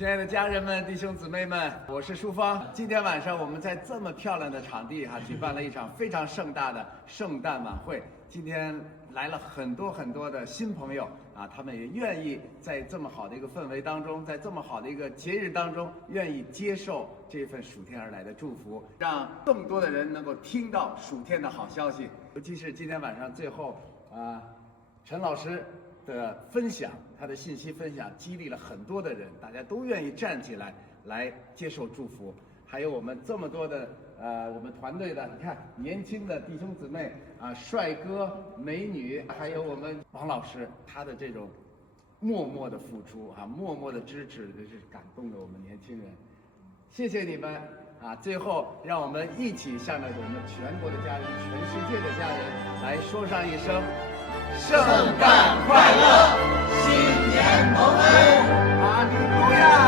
亲爱的家人们、弟兄姊妹们，我是淑芳。今天晚上我们在这么漂亮的场地举办了一场非常盛大的圣诞晚会。今天来了很多的新朋友他们也愿意在这么好的一个氛围当中，在这么好的一个节日当中，愿意接受这份属天而来的祝福，让更多的人能够听到属天的好消息。尤其是今天晚上最后陈老师的分享，他的信息分享激励了很多的人，大家都愿意站起来接受祝福。还有我们这么多的我们团队的，你看年轻的弟兄姊妹帅哥美女，还有我们王老师，他的这种默默的付出默默的支持，这是感动了我们年轻人。谢谢你们最后让我们一起向着我们全国的家人、全世界的家人来说上一声圣诞快乐，新年蒙恩，哈利路亚。